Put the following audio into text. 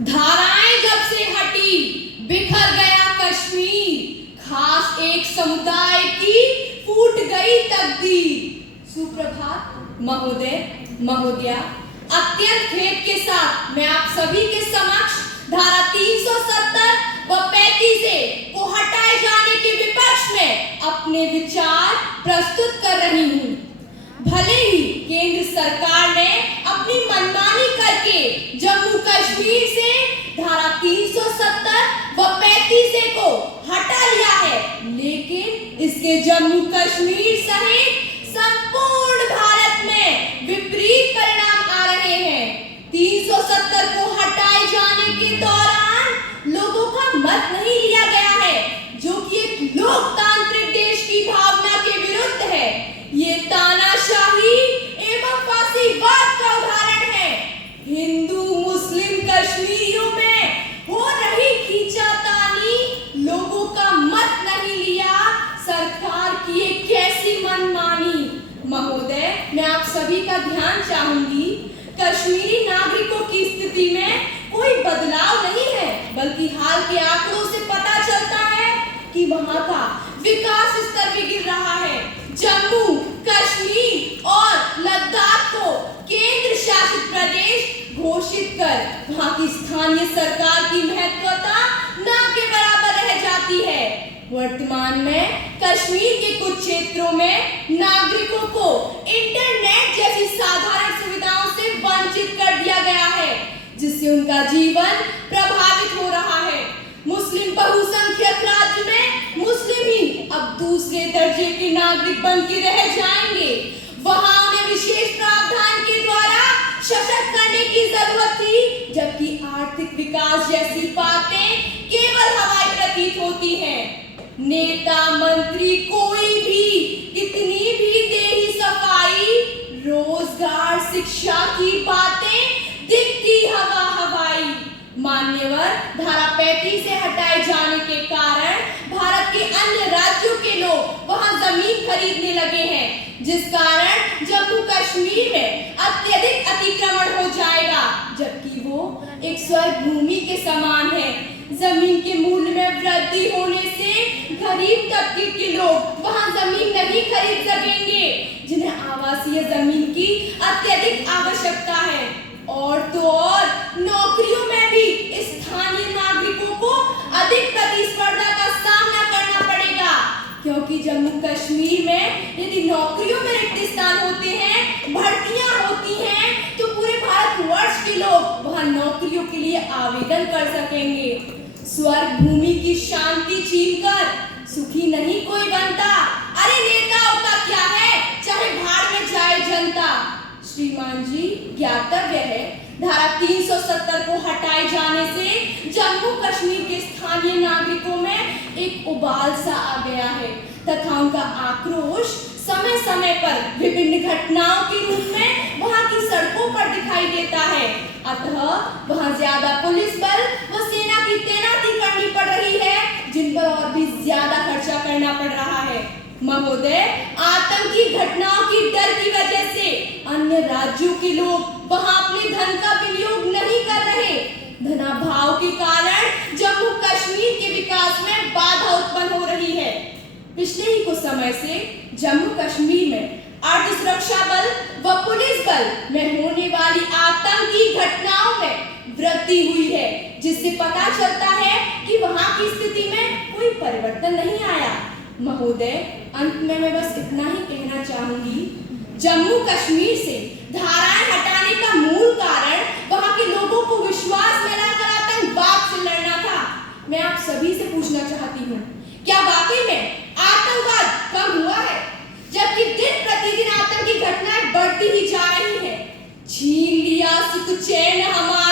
धाराएं जब से हटी बिखर गया कश्मीर, खास एक समुदाय की फूट गई तकदीर। सुप्रभात महोदय महोदया, अत्यंत खेद के साथ मैं आप सभी के समक्ष धारा 370 व 35 को हटाए जाने के विपक्ष में अपने विचार प्रस्तुत कर रही हूँ। भले ही केंद्र सरकार ने अपनी मनमानी करके जम्मू कश्मीर से धारा 370 व 35 को हटा लिया है, लेकिन इसके जम्मू कश्मीर सहित संपूर्ण भारत में विपरीत परिणाम आ रहे हैं। 370 को हटाए जाने के दौरान लोगों का मत नहीं लिया गया है, जो कि एक लोकतांत्रिक देश की भावना के विरुद्ध है। ये तानाशाही एवं फांसीवाद का उदाहरण है। हिंदू मुस्लिम कश्मीरियों में हो रही खींचातानी, लोगों का मत नहीं लिया, सरकार की एक कैसी मनमानी। महोदय, मैं आप सभी का ध्यान चाहूंगी, कश्मीरी नागरिकों की स्थिति में कोई बदलाव नहीं है, बल्कि हाल के आंकड़ों से पता चलता है कि वहां का विकास स्तर भी गिर रहा है। जम्मू कश्मीर और लद्दाख को केंद्र शासित प्रदेश घोषित कर वहां की स्थानीय सरकार की महत्वता न के बराबर रह जाती है। वर्तमान में कश्मीर के कुछ क्षेत्रों में नागरिकों को इंटरनेट जैसी साधारण सुविधाओं से वंचित कर दिया गया है, जिससे उनका जीवन प्रभावित हो रहा है। मुस्लिम बहुसंख्यक राज्य में मुस्लिम ही अब दूसरे दर्जे के नागरिक बन के रह जाएंगे। वहां उन्हें विशेष प्रावधान के द्वारा सशक्त करने की जरूरत थी, जबकि आर्थिक विकास जैसी बातें केवल हवाई प्रतीत होती हैं। नेता मंत्री कोई भी कितनी भी दे ही सफाई, रोजगार शिक्षा की बातें दिखती हवा हवाई। मान्यवर, धारा 35 से हटाए जाने के कारण भारत के अन्य राज्यों के लोग वहां जमीन खरीदने लगे हैं, जिस कारण जम्मू कश्मीर में अत्यधिक अतिक्रमण हो जाएगा, जबकि वो एक स्वर्ग भूमि के समान है। जमीन के मूल्य में वृद्धि होने से गरीब तबके के लोग वहां जमीन नहीं खरीद सकेंगे, जिन्हें आवासीय जमीन की अत्यधिक आवश्यकता है। और तो और नौकरियों में भी स्थानीय नागरिकों को अधिक प्रतिस्पर्धा का सामना करना पड़ेगा, क्योंकि जम्मू कश्मीर में यदि नौकरियों में रिक्त स्थान होते हैं, भर्तियां होती हैं, तो पूरे भारतवर्ष के लोग वहां नौकरियों के लिए आवेदन कर सकेंगे। स्वर्ग भूमि की शांति छीनकर सुखी नहीं कोई बनता। अरे नेताओं का क्या है, चाहे भाड़ में जाए जनता। श्रीमान जी, ज्ञातव्य है, धारा 370 को हटाए जाने से जम्मू कश्मीर के स्थानीय नागरिकों में एक उबाल सा आ गया है तथा उनका आक्रोश समय समय पर विभिन्न घटनाओं के रूप में वहां की सड़कों पर दिखाई देता है। अतः वहां ज्यादा पुलिस बल व सेना की तैनाती करनी पड़ रही है, जिन पर और भी ज्यादा खर्चा करना पड़ रहा है। महोदय, आतंकी घटनाओं की डर की वजह से अन्य राज्यों के लोग वहां अपने धन का विनियोग नहीं कर रहे। धनाभाव के कारण जम्मू कश्मीर के विकास में बाधा उत्पन्न हो रही है। पिछले ही कुछ समय से जम्मू कश्मीर में अर्ध सुरक्षा बल व पुलिस बल में होने वाली आतंकी घटनाओं में वृद्धि हुई है, जिससे पता चलता है कि वहां की स्थिति में कोई परिवर्तन नहीं आया। महोदय, अंत में मैं बस इतना ही कहना चाहूंगी, जम्मू कश्मीर से धाराएं हटाने का मूल कारण वहां के लोगों को विश्वास में लाकर आतंकवाद से लड़ना था। मैं आप सभी से पूछना चाहती हूँ, क्या वाकई में आतंकवाद कम हुआ है, जबकि दिन प्रतिदिन आतंकी घटनाएं बढ़ती ही जा रही हैं। छीन लिया सुख चैन हमारा